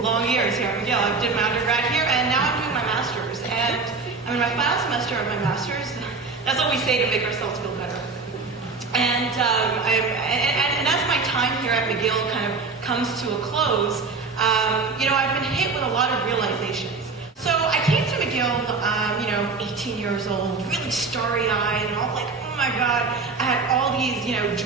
long years here at McGill. I did my undergrad here, and now I'm doing my master's. And I'm in my final semester of my master's. That's what we say to make ourselves feel better. And as my time here at McGill kind of comes to a close, I've been hit with a lot of realizations. So I came to McGill, 18 years old, really starry-eyed, and all like, oh my God, I had all these,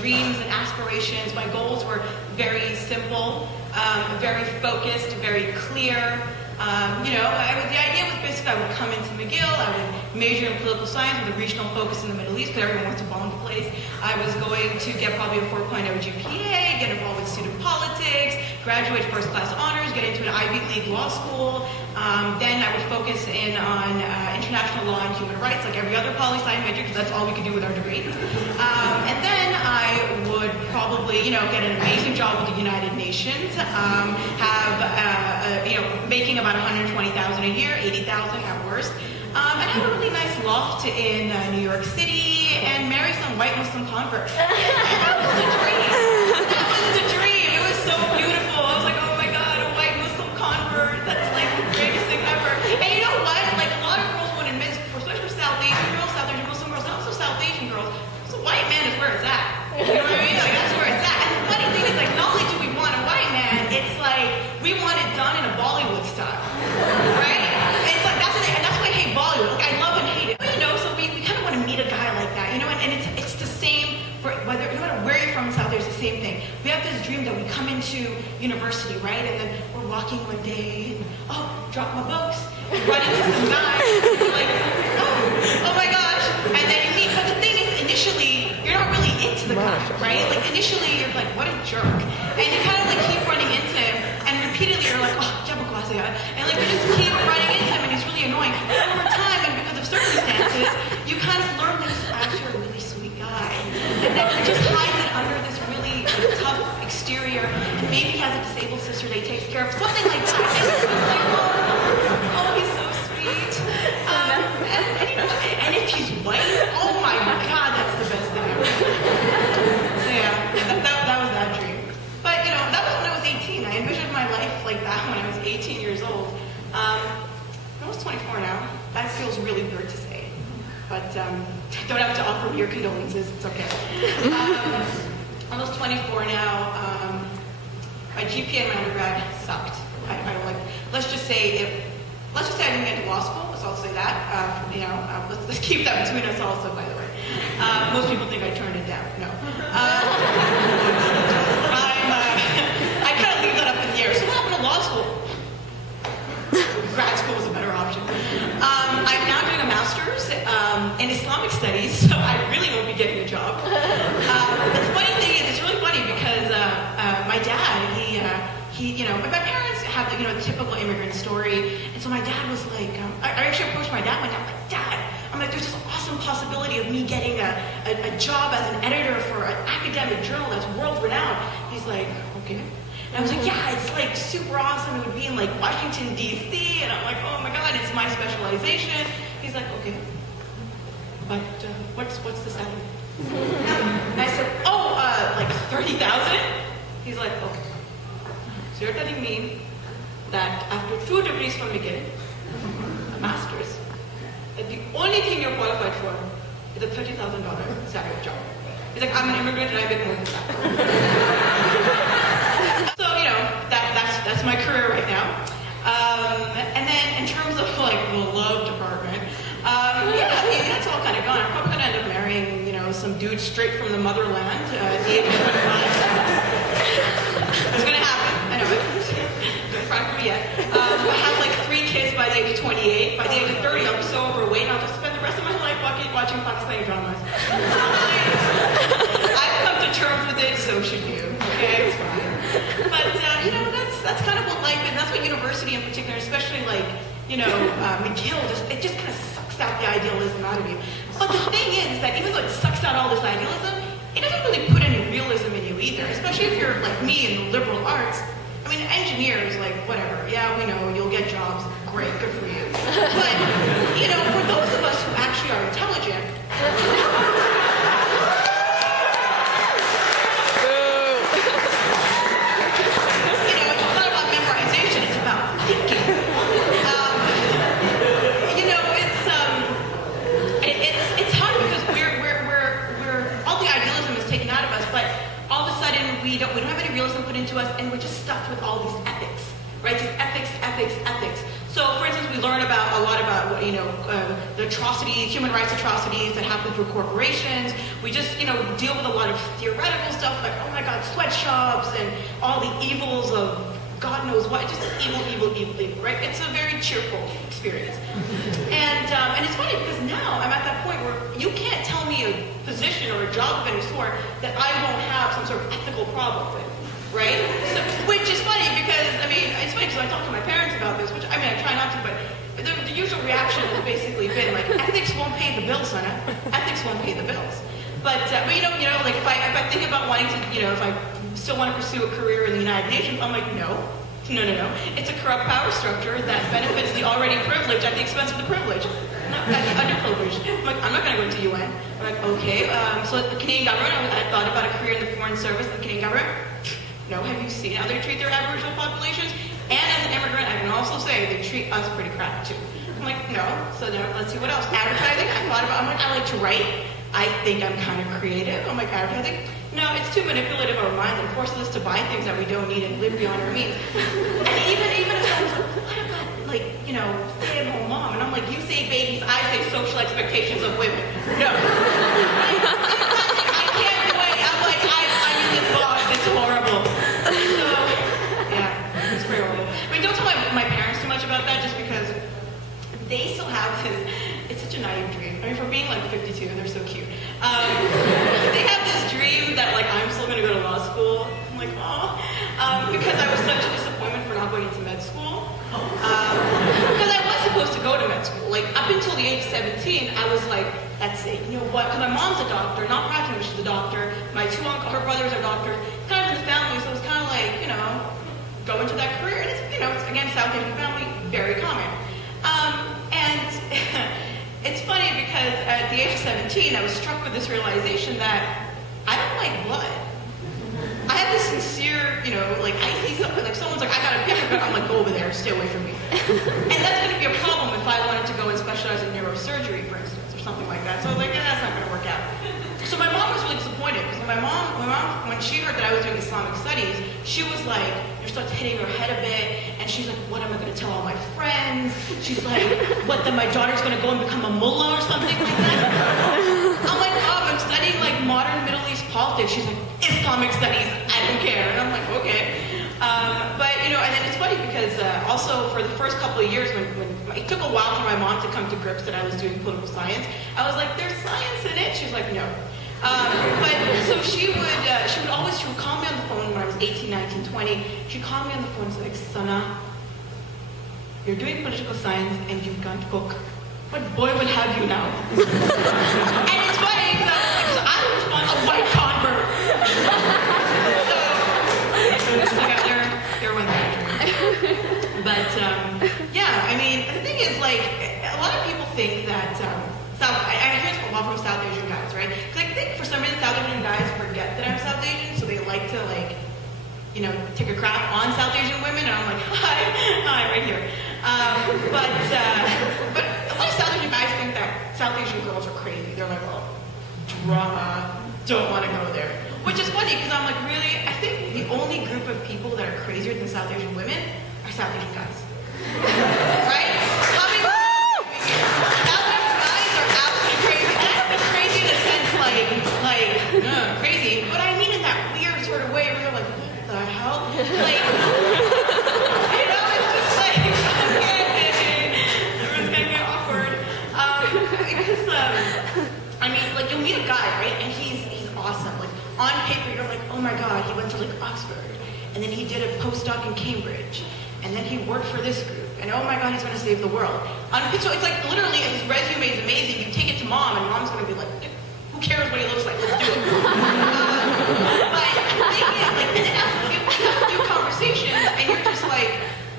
dreams and aspirations. My goals were very simple, very focused, very clear. The idea was basically I would come into McGill, I would major in political science with a regional focus in the Middle East, because everyone wants to bomb the place. I was going to get probably a 4.0 GPA, get involved with student politics, graduate first-class honors, get into an Ivy League law school. Then I would focus in on international law and human rights, like every other poli-sci major, because that's all we could do with our degree. And then I would probably, get an amazing job with the United Nations, making about $120,000 a year, $80,000 at worst, and have a really nice loft in New York City, and marry some white Muslim convert. That was the dream. That was the dream. It was so beautiful. I was like, oh my God, a white Muslim convert. That's like the greatest thing ever. And you know what? Like a lot of girls would admit, especially South Asian girls, South Asian Muslim girls, not so South Asian girls. So white man is where it's at. You know what I mean? Like that's where it's at. And the funny thing is, like, not only do we want a white man, it's like we want it done in a Bollywood style, right? It's like that's why I hate Bollywood. Like I love and hate it. But, so we kind of want to meet a guy like that, and it's the same for whether no matter where you're from in South, there's the same thing. We have this dream that we come into university, right, and then we're walking one day, and drop my books, run into some guy, and you're like, oh my gosh, and then you meet. But the thing is, initially, you're not really into the guy, right? Like initially, you're like, what a jerk, and you kind of like keep running into him, and repeatedly you're like, and like you just keep running into him, and he's really annoying. Over time, and because of circumstances, you kind of learn that he's actually a really sweet guy, and that he just hides it under this really tough exterior, and maybe he has a disabled sister that he takes care of, something like that. And it's just like, oh, he's so sweet. And if he's white, oh my God, that's the best thing ever. So yeah, that was that dream. But that was when I was 18. I envisioned my life like that when I was 18 years old. I'm almost 24 now. That feels really weird to say. But don't have to offer me your condolences. It's okay. Almost 24 now. My GPA in my undergrad sucked. Let's just say I didn't get into law school. So I'll say that. Let's keep that between us also, by the way. Most people think I turned it down. No. I kind of leave that up in the air. So what happened to law school? Grad school was a better option. I'm now doing a master's in Islamic studies, so I really won't be getting a job. The funny thing is, it's really funny because my dad, my parents have the typical immigrant story, and so my dad was like, I actually approached my dad one time, like, Dad, I'm like, there's this awesome possibility of me getting a job as an editor for an academic journal that's world-renowned. He's like, okay. And I was like, yeah, it's like super awesome. It would be in like Washington, D.C. And I'm like, oh my God, it's my specialization. He's like, okay, but what's the salary? And I said, like 30,000? He's like, okay. So you're telling me that after 2 degrees from McGill, a master's, that the only thing you're qualified for is a $30,000 salary job. He's like, I'm an immigrant and I make more than that. So, that's my career right now. And then in terms of like the love department, that's all kind of gone. I'm probably going to end up marrying, some dude straight from the motherland at the age of 25. It's going to happen. I know it. Don't cry for me yet. I have like 3 kids by the age of 28. By the age of 30, I'll be so overweight, I'll just spend the rest of my life watching Pakistani dramas. I've come to terms with it, so should you. Okay, it's fine. But that's kind of what life is. That's what university in particular, especially like McGill, it just kind of sucks out the idealism out of you. But the thing is that even though it sucks out all this idealism, it doesn't really put any realism in you either. Especially if you're like me in the liberal arts. I mean, engineers, like whatever. Yeah, we know you'll get jobs. Great, good for you. But for those of us who actually are intelligent. and we're just stuffed with all these ethics, right? Just ethics, ethics, ethics. So, for instance, we learn a lot about the atrocities, human rights atrocities that happen through corporations. We just, deal with a lot of theoretical stuff like, oh my God, sweatshops and all the evils of God knows what. Just evil, evil, evil, evil, right? It's a very cheerful experience. And it's funny because now I'm at that point where you can't tell me a position or a job of any sort that I won't have some sort of ethical problem with. Right? So, which is funny because, it's funny because I talk to my parents about this, which, I try not to, but the usual reaction has basically been like, ethics won't pay the bills, Sana. Ethics won't pay the bills. But like if I think about wanting to, if I still want to pursue a career in the United Nations, I'm like, no. It's a corrupt power structure that benefits the already privileged at the expense of the privileged, not at the underprivileged. I'm like, I'm not going to go into the UN. I'm like, okay. So the Canadian government, I thought about a career in the foreign service of the Canadian government. No, have you seen how they treat their Aboriginal populations? And as an immigrant, I can also say they treat us pretty crap too. I'm like, no. So now let's see what else. Advertising, I'm like, I like to write. I think I'm kind of creative. I'm like, advertising. No, it's too manipulative of our minds and forces us to buy things that we don't need and live beyond our means. And even if someone's like, what about, stay-at-home mom? And I'm like, you say babies, I say social expectations of women. No. I can't do it. I'm like, I'm in this box. It's horrible. So, yeah, it's pretty horrible. Don't tell my parents too much about that just because they still have this, it's such a naive dream. For being like 52, they're so cute. They have this dream that like I'm still going to go to law school. I'm like, oh, because I was such a disappointment for not going into med school. Because I was supposed to go to med school. Like up until the age of 17, I was like, that's it. You know what? Because my mom's a doctor, not practically, she's a doctor. My two uncles, her brothers are doctors. Kind of in the family, so it was kind of like, go into that career. And it's, it's again, South Asian family, very common. And it's funny because at the age of 17, I was struck with this realization that I don't like blood. I have this sincere, like I see something, like someone's like, I got a paper cut, I'm like, go over there, stay away from me. And that's going to be a problem if I wanted to go and specialize in neurosurgery, for instance, or something like that. So I was like, that's not going to work out. So my mom was really disappointed because my mom, when she heard that I was doing Islamic studies, she was like, starts hitting her head a bit, and she's like, what am I going to tell all my friends? She's like, what, then my daughter's going to go and become a mullah or something like that? I'm like, Mom, I'm studying like modern Middle East politics. She's like, Islamic studies, I don't care. And I'm like, okay. But, and then it's funny because also for the first couple of years, when it took a while for my mom to come to grips that I was doing political science, I was like, there's science in it. She's like, no. But so she would call me on the phone when I was 18, 19, 20. She'd call me on the phone and say, like, Sana, you're doing political science and you can't cook. What boy will have you now? And it's funny because I would respond, a white convert. So they're one thing. But yeah, the thing is, like, a lot of people think that I hear this a lot from South Asian guys, right? Because I think for some reason South Asian guys forget that I'm South Asian, so they like to take a crap on South Asian women, and I'm like, hi, right here. But a lot of South Asian guys think that South Asian girls are crazy. They're like, oh, drama, don't want to go there. Which is funny because I'm like, really? I think the only group of people that are crazier than South Asian women are South Asian guys. Right? South Asian guys are absolutely crazy. And I don't mean crazy in the sense crazy, but I mean in that weird sort of way where you're like, what the hell? Like, it's just like, okay, everyone's gonna get awkward. Because, you'll meet a guy, right? And he's awesome. Like, on paper, you're like, oh my God, he went to Oxford. And then he did a postdoc in Cambridge. And then he worked for this group. And oh my God, he's going to save the world. So it's like literally his resume is amazing. You take it to mom, and mom's going to be like, who cares what he looks like? Let's do it. But the thing is, and then after you have a few conversations, and you're just like,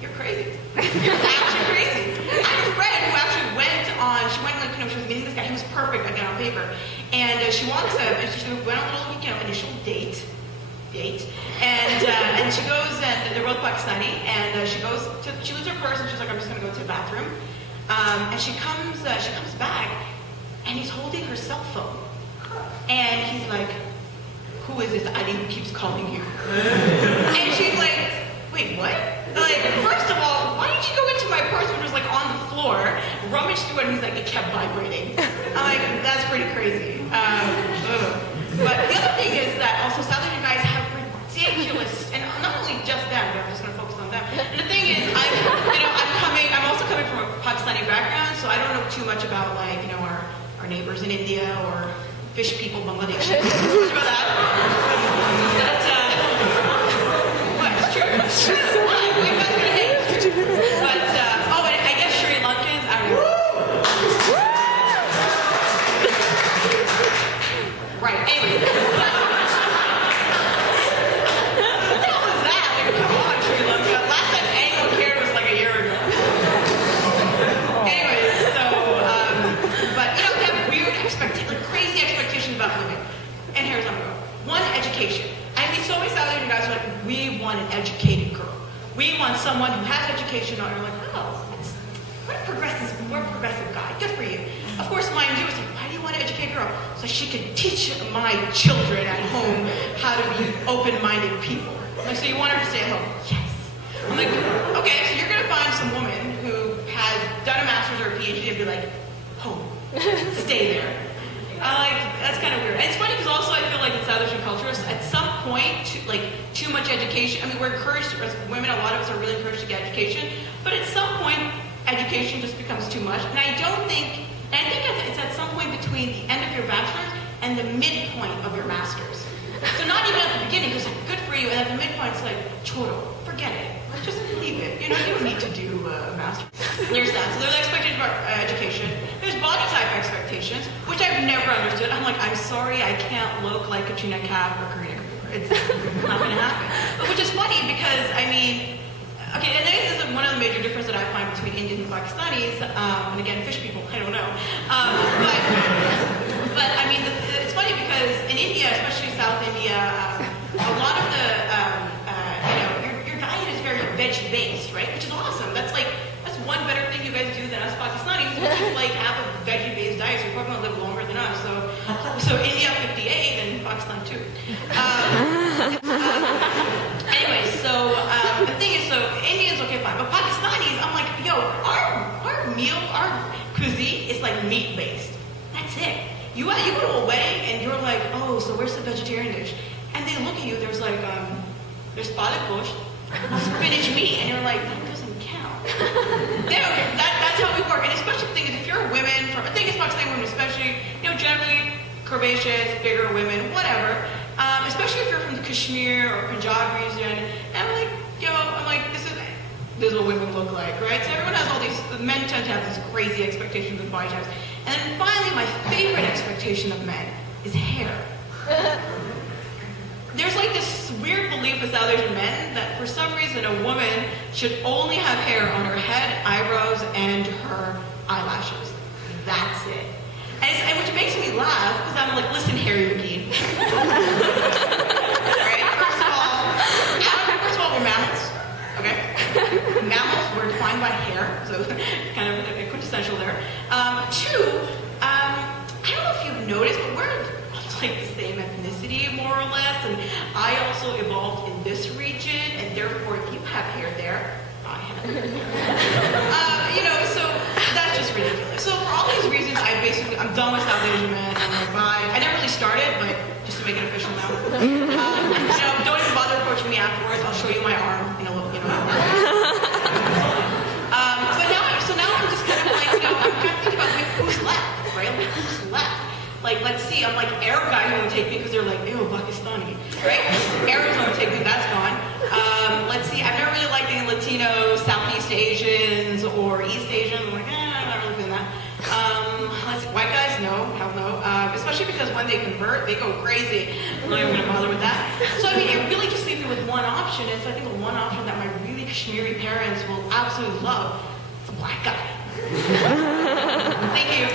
you're crazy. You're actually crazy. I have a friend who actually she was meeting this guy. He was perfect again on paper. And she walks up, and she went on a little, initial date. And she goes, and they're both Pakistani, and she leaves her purse, and she's like, I'm just going to go to the bathroom. And she comes back, and he's holding her cell phone. And he's like, who is this ID who keeps calling you? And she's like, wait, what? Like, first of all, why did you go into my purse, which was like on the floor, rummage through it, and he's like, it kept vibrating. I'm like, that's pretty crazy. But the other thing is that also South Asian guys have ridiculous, and not only just them, but I'm just gonna focus on them. And the thing is, I'm also coming from a Pakistani background, so I don't know too much about like, our neighbors in India or fish people, Bangladesh. About that. What? It's true. It's true. You guys are gonna hate. But and I guess Sri Lankans. I don't know. Right. Anyway. What the hell was that? Like, come on, Sri Lanka. Last time anyone cared was like a year ago. Anyways, so but they have weird expectations, like crazy expectations about women. And here's how I go. One, education. I mean, so many South Asian guys are like, we want an educated girl. We want someone who has education, and you're like, oh, what a more progressive guy. Good for you. Of course, mind you, it's like, why do you want an educated girl? So she can teach my children at home how to be open-minded people. Like, so you want her to stay at home? Yes. I'm like, okay, so you're going to find some woman who has done a master's or a PhD and be like, home. Stay there. That's kind of weird. And it's funny because also I feel like in South Asian cultures, at some point, too much education. I mean, we're encouraged, as women, a lot of us are really encouraged to get education, but at some point, education just becomes too much. And I think it's at some point between the end of your bachelor's and the midpoint of your master's. So not even at the beginning, it's like, good for you, and at the midpoint, it's like, choro, forget it. Just leave it. You don't need to do a master's. There's that. So there's expectations about education. There's body type expectations, which I've never understood. I'm like, I'm sorry, I can't look like Katrina Kaif or Karina Kapoor. It's not going to happen. But which is funny because, I mean, okay, and this is one of the major differences that I find between Indians and Pakistanis, and again, fish people, I don't know. But I mean, it's funny because in India, especially South India, a lot of the, your diet is very veggie-based, right? Which is awesome. That's one better thing you guys do than us Pakistanis. We like have a veggie-based diet, so you're probably gonna live longer than us. So India 58 and Pakistan 2. Anyway, so the thing is, so Indians, okay, fine, but Pakistanis, I'm like, yo, our meal, our cuisine is like meat-based. That's it. You go to a wedding and you're like, oh, so where's the vegetarian dish? And they look at you, there's like, there's palak gosht, spinach meat, and you're like, that doesn't count. That's how we work. And especially the thing is, if you're women, I think it's Pakistani women especially, generally curvaceous, bigger women, whatever, especially if you're from the Kashmir or Punjab region, and I'm like, this is what women look like, right? So everyone has all these, the men tend to have these crazy expectations of body types. And then finally, my favorite expectation of men is hair. There's like this weird belief with South Asian men that for some reason a woman should only have hair on her head, eyebrows, and her eyelashes. That's it. And which makes me laugh because I'm like, listen, Harry McGee. Alright, first of all, we're mammals. Okay? Mammals were defined by hair, so kind of quintessential there. Two, I don't know if you've noticed, but we're like the same ethnicity, more or less, and I also evolved in this region, and therefore, if you have hair there, I have hair there. So that's just ridiculous. So for all these reasons, I'm done with South Asian men. I'm like, bye. I never really started, but just to make it official now. Don't even bother approaching me afterwards. I'll show you my arm in a little, But now I'm just kind of like, I'm trying to think about who's left, right? Like, who's left? Like, let's see, I'm like, Arab guys won't take me because they're like, ew, Pakistani, right? Arabs won't take me, that's gone. Let's see, I've never really liked any Latino, Southeast Asians, or East Asians. I'm like, I'm not really doing that. Let's see, white guys, no, hell no. Especially because when they convert, they go crazy. I'm not even gonna bother with that. So I mean, it really just leaves me with one option, and so I think the one option that my really Kashmiri parents will absolutely love is a black guy. Thank you.